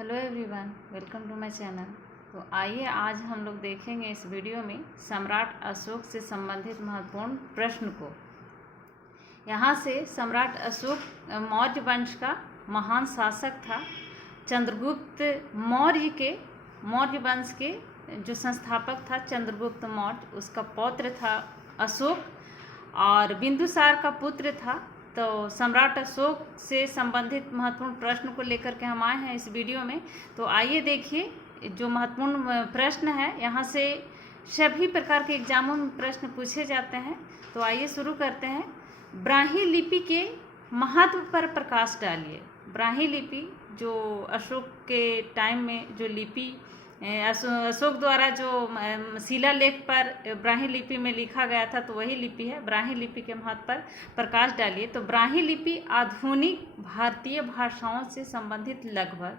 Hello everyone, welcome to my channel. तो आइए आज हम लोग देखेंगे इस वीडियो में सम्राट अशोक से संबंधित महत्वपूर्ण प्रश्न को। यहाँ से सम्राट अशोक मौर्य वंश का महान शासक था। चंद्रगुप्त मौर्य वंश के जो संस्थापक था चंद्रगुप्त मौर्य, उसका पौत्र था अशोक और बिंदुसार का पुत्र था। तो सम्राट अशोक से संबंधित महत्वपूर्ण प्रश्न को लेकर के हम आए हैं इस वीडियो में। तो आइए देखिए जो महत्वपूर्ण प्रश्न है, यहाँ से सभी प्रकार के एग्जामों में प्रश्न पूछे जाते हैं। तो आइए शुरू करते हैं। ब्राह्मी लिपि के महत्व पर प्रकाश डालिए। ब्राह्मी लिपि जो अशोक के टाइम में जो लिपि अशोक द्वारा जो शिलालेख पर ब्राह्मी लिपि में लिखा गया था, तो वही लिपि है। ब्राह्मी लिपि के महत्व पर प्रकाश डालिए। तो ब्राह्मी लिपि आधुनिक भारतीय भाषाओं से संबंधित लगभग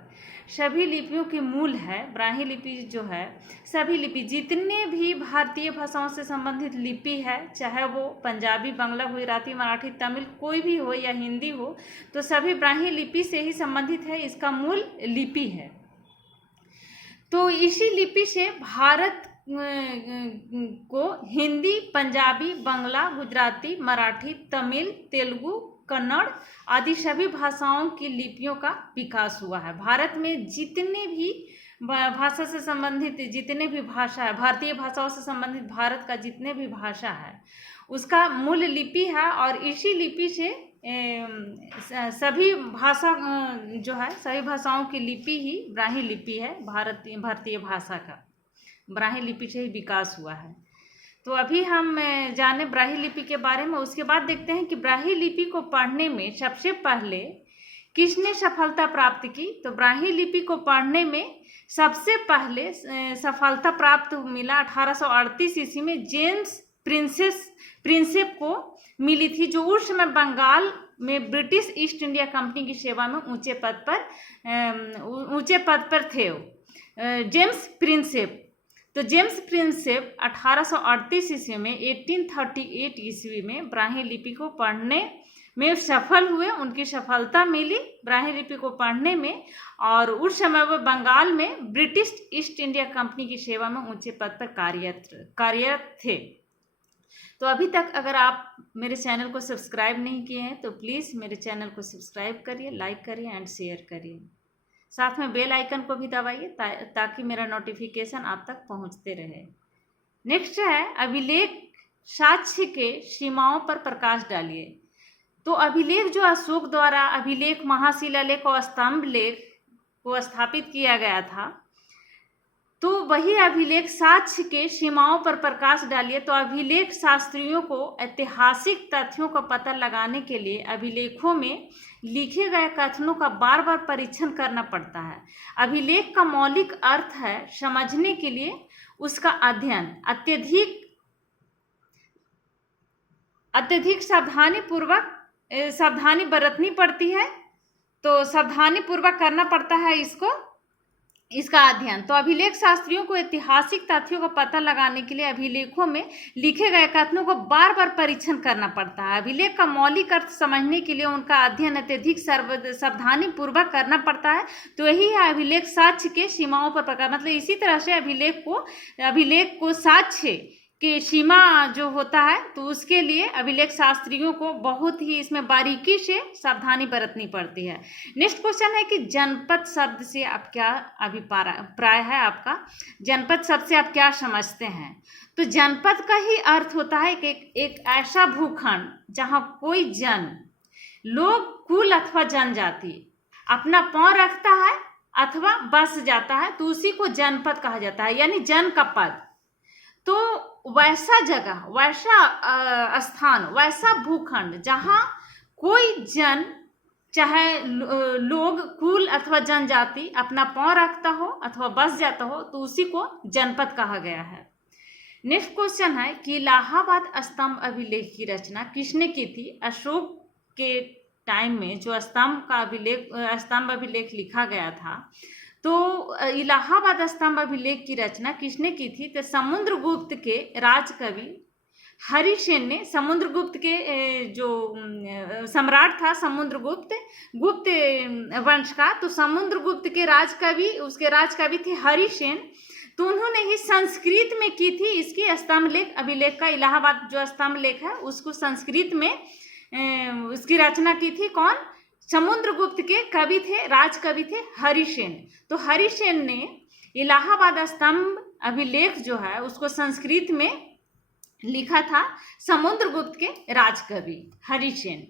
सभी लिपियों की मूल है। ब्राह्मी लिपि जो है सभी लिपि जितने भी भारतीय भाषाओं से संबंधित लिपि है, चाहे वो पंजाबी, बांग्ला, गुजराती, मराठी, तमिल कोई भी हो या हिंदी हो, तो सभी ब्राह्मी लिपि से ही संबंधित है। इसका मूल लिपि है। तो इसी लिपि से भारत को हिंदी, पंजाबी, बांग्ला, गुजराती, मराठी, तमिल, तेलुगु, कन्नड़ आदि सभी भाषाओं की लिपियों का विकास हुआ है। भारत में जितने भी भाषा से संबंधित जितने भी भाषा है, भारतीय भाषाओं से संबंधित भारत का जितने भी भाषा है, उसका मूल लिपि है। और इसी लिपि से सभी भाषा जो है सभी भाषाओं की लिपि ही ब्राह्मी लिपि है। भारतीय भाषा का ब्राह्मी लिपि से ही विकास हुआ है। तो अभी हम जाने ब्राह्मी लिपि के बारे में। उसके बाद देखते हैं कि ब्राह्मी लिपि को पढ़ने में सबसे पहले किसने सफलता प्राप्त की। तो ब्राह्मी लिपि को पढ़ने में सबसे पहले सफलता प्राप्त मिला 1838 ईस्वी में जेम्स प्रिंसेप को मिली थी, जो उस समय बंगाल में ब्रिटिश ईस्ट इंडिया कंपनी की सेवा में ऊंचे पद पर थे जेम्स प्रिंसेप। तो जेम्स प्रिंसेप 1838 ईस्वी में 1838 ईस्वी में ब्राह्मी लिपि को पढ़ने में सफल हुए। उनकी सफलता मिली ब्राह्मी लिपि को पढ़ने में, और उस समय वह बंगाल में ब्रिटिश ईस्ट इंडिया कंपनी की सेवा में ऊंचे पद पर कार्यरत थे। तो अभी तक अगर आप मेरे चैनल को सब्सक्राइब नहीं किए हैं तो प्लीज़ मेरे चैनल को सब्सक्राइब करिए, लाइक करिए एंड शेयर करिए। साथ में बेल आइकन को भी दबाइए ताकि मेरा नोटिफिकेशन आप तक पहुंचते रहे। नेक्स्ट है अभिलेख साक्ष्य के सीमाओं पर प्रकाश डालिए। तो अभिलेख जो अशोक द्वारा अभिलेख, महाशिलालेख और स्तंभ लेख को स्थापित किया गया था, तो वही अभिलेख साक्ष्य के सीमाओं पर प्रकाश डालिए। तो अभिलेख शास्त्रियों को ऐतिहासिक तथ्यों का पता लगाने के लिए अभिलेखों में लिखे गए कथनों का बार बार परीक्षण करना पड़ता है। अभिलेख का मौलिक अर्थ है समझने के लिए उसका अध्ययन अत्यधिक सावधानी बरतनी पड़ती है। तो सावधानी पूर्वक करना पड़ता है इसका अध्ययन। तो अभिलेख शास्त्रियों को ऐतिहासिक तथ्यों का पता लगाने के लिए अभिलेखों में लिखे गए कथनों को बार बार परीक्षण करना पड़ता है। अभिलेख का मौलिक अर्थ समझने के लिए उनका अध्ययन अत्यधिक सावधानी पूर्वक करना पड़ता है। तो यही है अभिलेख साक्ष्य के सीमाओं पर प्रकाश। मतलब इसी तरह से अभिलेख को साक्ष्य कि सीमा जो होता है, तो उसके लिए अभिलेख शास्त्रियों को बहुत ही इसमें बारीकी से सावधानी बरतनी पड़ती है। नेक्स्ट क्वेश्चन है कि जनपद शब्द से आप क्या अभिप्राय है आपका। जनपद शब्द से आप क्या समझते हैं। तो जनपद का ही अर्थ होता है कि एक ऐसा भूखंड जहाँ कोई जन, लोग, कुल अथवा जनजाति अपना पांव रखता है अथवा बस जाता है, तो उसी को जनपद कहा जाता है, यानी जन का पद। तो वैसा जगह, वैसा स्थान, वैसा भूखंड जहाँ कोई जन, चाहे लोग, कुल अथवा जनजाति अपना पांव रखता हो अथवा बस जाता हो, तो उसी को जनपद कहा गया है। नेक्स्ट क्वेश्चन है कि इलाहाबाद स्तंभ अभिलेख की रचना किसने की थी। अशोक के टाइम में जो स्तंभ अभिलेख लिखा गया था, तो इलाहाबाद स्तंभ अभिलेख की रचना किसने की थी। तो समुद्रगुप्त के राजकवि हरिसेन ने समुद्रगुप्त के जो सम्राट था समुद्रगुप्त गुप्त वंश का, तो समुद्रगुप्त के उसके राज कवि थे हरिसेन। तो उन्होंने ही संस्कृत में की थी इसकी स्तंभ लेख अभिलेख का, इलाहाबाद जो स्तंभ लेख है उसको संस्कृत में उसकी रचना की थी। कौन? समुद्रगुप्त के कवि थे, राज कवि थे हरिसेन। तो हरिसेन ने इलाहाबाद स्तंभ अभिलेख जो है उसको संस्कृत में लिखा था समुद्रगुप्त के राजकवि हरिसेन।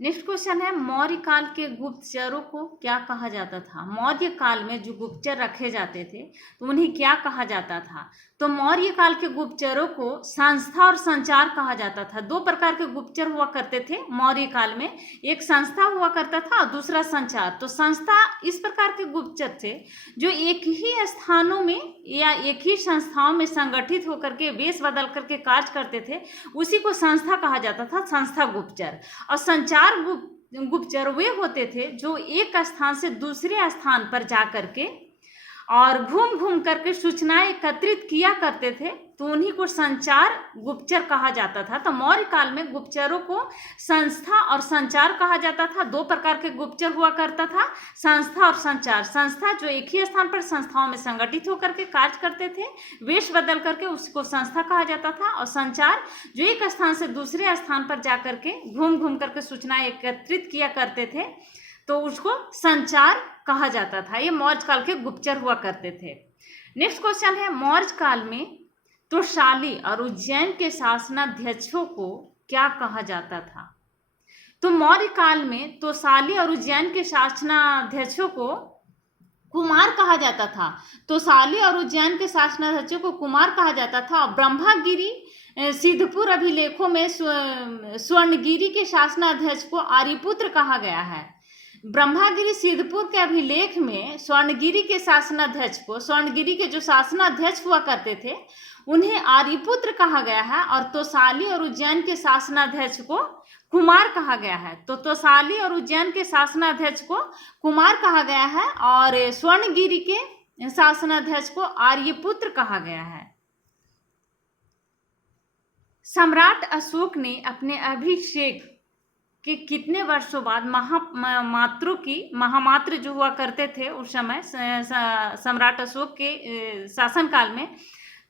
नेक्स्ट क्वेश्चन है, मौर्य काल के गुप्तचरों को क्या कहा जाता था? मौर्य काल में जो गुप्तचर रखे जाते थे तो उन्हें क्या कहा जाता था? तो मौर्य काल के गुप्तचरों को संस्था और संचार कहा जाता था। दो प्रकार के गुप्तचर हुआ करते थे मौर्य काल में, एक संस्था हुआ करता था और दूसरा संचार। तो संस्था इस प्रकार के गुप्तचर थे जो एक ही स्थानों में या एक ही संस्थाओं में संगठित होकर के वेश बदल करके कार्य करते थे, उसी को संस्था कहा जाता था, संस्था गुप्तचर। और संचार गुप्तचर वे होते थे जो एक स्थान से दूसरे स्थान पर जा करके और घूम घूम करके सूचनाएं एकत्रित किया करते थे, तो उन्हीं को संचार गुप्तचर कहा जाता था। तो मौर्य काल में गुप्तचरों को संस्था और संचार कहा जाता था। दो प्रकार के गुप्तचर हुआ करता था, संस्था और संचार। संस्था जो एक ही स्थान पर संस्थाओं में संगठित होकर के कार्य करते थे, वेश बदल करके, उसको संस्था कहा जाता था। और संचार जो एक स्थान से दूसरे स्थान पर जा करके घूम घूम करके सूचनाएं एकत्रित किया करते थे, तो उसको संचार कहा जाता था। ये मौर्य काल के गुप्तचर हुआ करते थे। नेक्स्ट क्वेश्चन है, मौर्य काल में तोशाली और उज्जैन के शासनाध्यक्षों को क्या कहा जाता था? तो मौर्य काल में तोशाली और उज्जैन के शासनाध्यक्षों को कुमार कहा जाता था। तोशाली और उज्जैन के शासनाध्यक्षों को कुमार कहा जाता था। और ब्रह्मागिरी सिद्धपुर अभिलेखों में स्वर्णगिरी के शासनाध्यक्ष को आर्यपुत्र कहा गया है। ब्रह्मागिरी सिद्धपुर के अभिलेख में स्वर्णगिरी के शासनाध्यक्ष को, स्वर्णगिरी के जो शासनाध्यक्ष हुआ करते थे, उन्हें आर्यपुत्र कहा गया है। और तोशाली और उज्जैन के शासनाध्यक्ष को कुमार कहा गया है। तो तोशाली और उज्जैन के शासनाध्यक्ष को कुमार कहा गया है और स्वर्णगिरी के शासनाध्यक्ष को आर्यपुत्र कहा गया है। सम्राट अशोक ने अपने अभिषेक के कितने वर्षों बाद महामात्र जो हुआ करते थे उस समय सम्राट अशोक के शासनकाल में,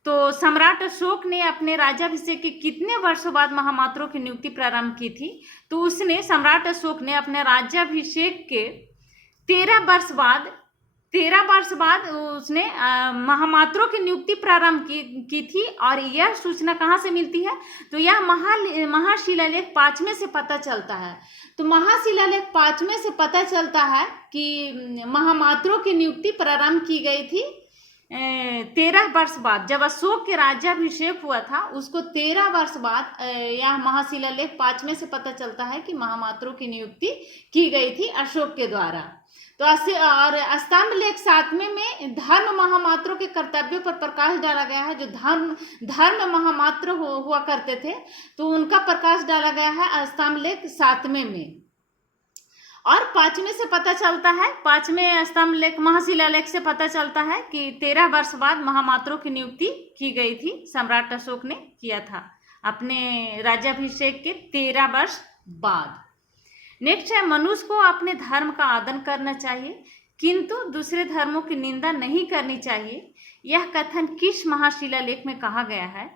तो सम्राट अशोक ने अपने राज्याभिषेक के कितने वर्षों बाद महामात्रों की नियुक्ति प्रारंभ की थी? तो सम्राट अशोक ने अपने राज्याभिषेक के 13 वर्ष बाद उसने महामात्रों की नियुक्ति प्रारंभ की थी। और यह सूचना कहाँ से मिलती है? तो यह महाशिलालेख 5वें से पता चलता है। तो महाशिलालेख 5वें से पता चलता है कि महामात्रों की नियुक्ति प्रारंभ की गई थी 13 वर्ष बाद। जब अशोक के राज्याभिषेक हुआ था उसको 13 वर्ष बाद यह महाशिलालेख 5वें से पता चलता है कि महामात्रों की नियुक्ति की गई थी अशोक के द्वारा। तो और स्तंभ लेख 7वें में धर्म महामात्रों के कर्तव्यों पर प्रकाश डाला गया है। जो धर्म महामात्र हुआ करते थे, तो उनका प्रकाश डाला गया है स्तंभ लेख 7वें में। और 5वें से पता चलता है, 5वें स्तंभ लेख महाशिलालेख से पता चलता है कि 13 वर्ष बाद महामात्रों की नियुक्ति की गई थी, सम्राट अशोक ने किया था अपने राज्याभिषेक के 13 वर्ष बाद। नेक्स्ट है, मनुष्य को अपने धर्म का आदर करना चाहिए किंतु दूसरे धर्मों की निंदा नहीं करनी चाहिए। यह कथन किस महाशिलालेख में कहा गया है?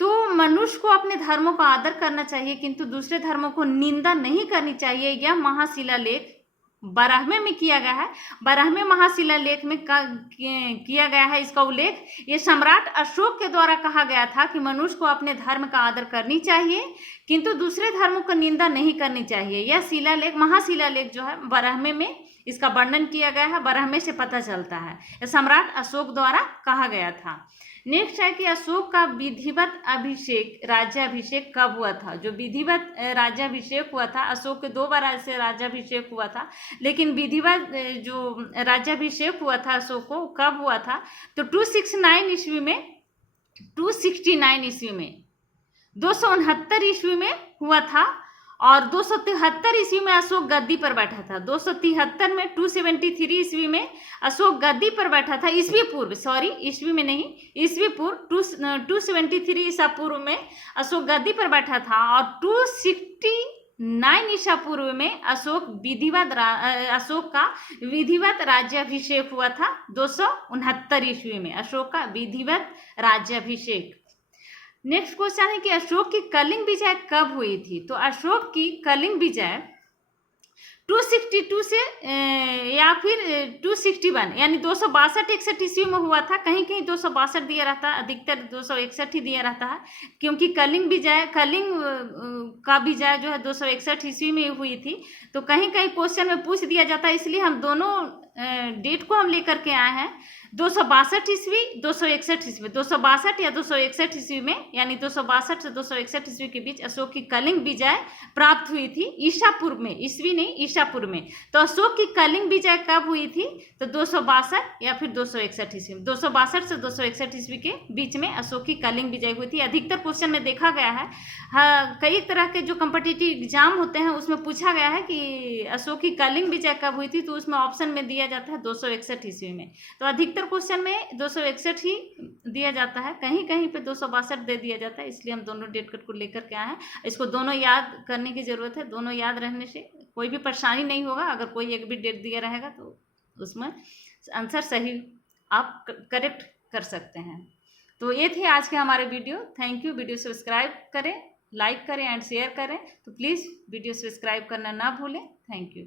तो मनुष्य को अपने धर्मों का आदर करना चाहिए किंतु दूसरे धर्मों को निंदा नहीं करनी चाहिए। यह महाशिलालेख 12वें में किया गया है। 12वें महाशिलालेख में किया गया है इसका उल्लेख। ये सम्राट अशोक के द्वारा कहा गया था कि मनुष्य को अपने धर्म का आदर करनी चाहिए किंतु दूसरे धर्मों का निंदा नहीं करनी चाहिए। यह शिलालेख महाशिलालेख जो है 12वें में इसका वर्णन किया गया है। 12वें से पता चलता है यह सम्राट अशोक द्वारा कहा गया था। नेक्स्ट है कि अशोक का विधिवत राज्याभिषेक कब हुआ था? जो विधिवत राज्याभिषेक हुआ था, अशोक के 2 बार ऐसे राज्याभिषेक हुआ था, लेकिन विधिवत जो राज्याभिषेक हुआ था अशोक को कब हुआ था? तो 269 ईस्वी में 269 ईस्वी में 269 ईस्वी में हुआ था। और 273 ईस्वी में अशोक गद्दी पर बैठा था। 273 में 273 ईस्वी में अशोक गद्दी पर बैठा था। ईस्वी पूर्व, सॉरी ईस्वी में नहीं, ईस्वी पूर्व 273 ईसा पूर्व में अशोक गद्दी पर बैठा था। और 269 ईसा पूर्व में अशोक का विधिवत राज्याभिषेक हुआ था। 269 ईस्वी में अशोक का विधिवत राज्याभिषेक। नेक्स्ट क्वेश्चन है कि अशोक की कलिंग विजय कब हुई थी? तो अशोक की कलिंग विजय 262 से या फिर 261 यानी 262-61 ईस्वी में हुआ था। कहीं कहीं 262 दिया रहता है, अधिकतर 261 ही दिया रहता है, क्योंकि कलिंग का विजय जो है 261 ईस्वी में हुई थी। तो कहीं कहीं क्वेश्चन में पूछ दिया जाता है, इसलिए हम दोनों डेट को हम लेकर के आए हैं। 262 ईस्वी, 261 ईस्वी, 262 या 261 ईस्वी में, यानी 262 से 261 ईस्वी के बीच अशोक की कलिंग विजय प्राप्त हुई थी। ईसा पूर्व में, ईस्वी नहीं, ईसा पूर्व में। तो अशोक की कलिंग विजय कब हुई थी? तो 262 या फिर 261 ईस्वी में। 262 से 261 ईस्वी के बीच में अशोक की कलिंग विजय हुई थी। अधिकतर क्वेश्चन में देखा गया है, कई तरह के जो कॉम्पिटिटिव एग्जाम होते हैं उसमें पूछा गया है कि अशोक की कलिंग विजय कब हुई थी, तो उसमें ऑप्शन में दिया जाता है 261 ईस्वी में। तो अधिकतर क्वेश्चन में 261 ही दिया जाता है, कहीं कहीं पे 262 दे दिया जाता है, इसलिए हम दोनों डेट कट को लेकर के आए हैं। इसको दोनों याद करने की जरूरत है। दोनों याद रहने से कोई भी परेशानी नहीं होगा। अगर कोई एक भी डेट दिया रहेगा तो उसमें आंसर सही आप करेक्ट कर सकते हैं। तो ये थे आज के हमारे video. Thank you. Video subscribe करें, लाइक करें एंड शेयर करें। तो प्लीज़ वीडियो सब्सक्राइब करना ना भूलें। Thank you.